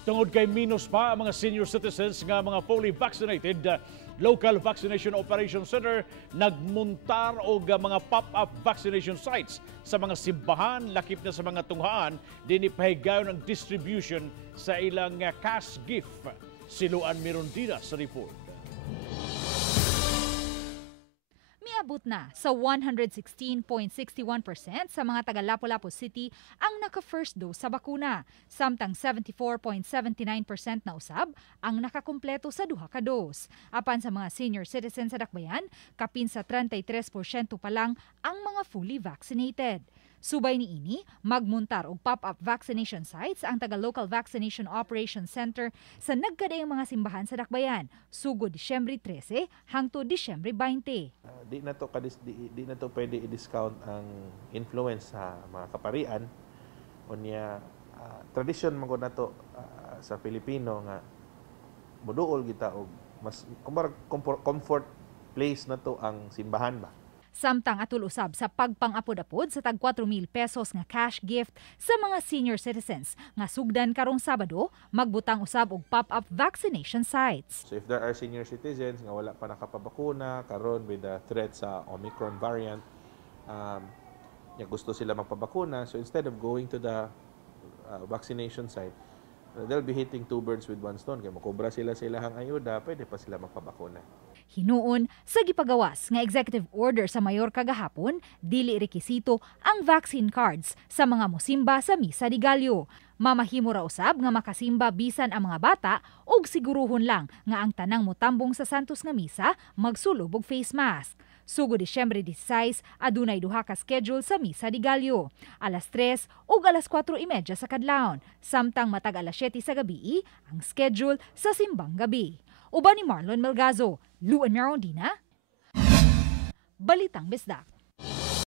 Tungod kay minus pa ang mga senior citizens nga mga fully vaccinated, local vaccination operation center nagmuntar og mga pop-up vaccination sites sa mga simbahan, lakip na sa mga tunghaan, dinhi pahigayon ang distribution sa ilang cash gift. Siluan Mirondina sa report. Miabot na sa 116.61% sa mga taga Lapu-Lapu City ang naka-first dose sa bakuna, samtang 74.79% na usab ang nakakumpleto sa duha ka dose. Apan sa mga senior citizens sa Dakbayan, kapin sa 33% pa lang ang mga fully vaccinated. Subay niini, magmuntar og pop-up vaccination sites ang taga-local vaccination operation center sa nagkadayang mga simbahan sa Dakbayan, sugod Disyembre 13 hangtod Disyembre 20. Di na to pwede i-discount ang influence sa mga kaparian. Unya tradisyon man gud nato sa Pilipino nga moduol kita og mas comfort place nato ang simbahan ba. Samtang atul usab sa pagpang-apod-apod sa tag 4,000 pesos nga cash gift sa mga senior citizens nga sugdan karong Sabado, magbutang usab og pop-up vaccination sites. So if there are senior citizens nga wala pa nakapabakuna karon with the threat sa Omicron variant, gusto sila magpabakuna, so instead of going to the vaccination site, they'll be hitting two birds with one stone. Kaya makobra sila sa ilahang ayuda, pwede pa sila magpabakuna. Hinuon sa gipagawas nga executive order sa mayor kagahapon, dili rekisito ang vaccine cards sa mga mosimba sa Misa de Gallo. Mamahimo ra usab nga makasimba bisan ang mga bata ug siguruhon lang nga ang tanang motambong sa Santos nga misa magsulob og face mask. Sugod Disyembre 16, adunay duha ka schedule sa Misa de Gallo, alas 3 ug alas 4:30 sa kadlawon, samtang matag alas 7 sa gabi ang schedule sa simbang gabi. Uban ni Marlon Melgazo, Luan Mirondina, Balitang Bisdak.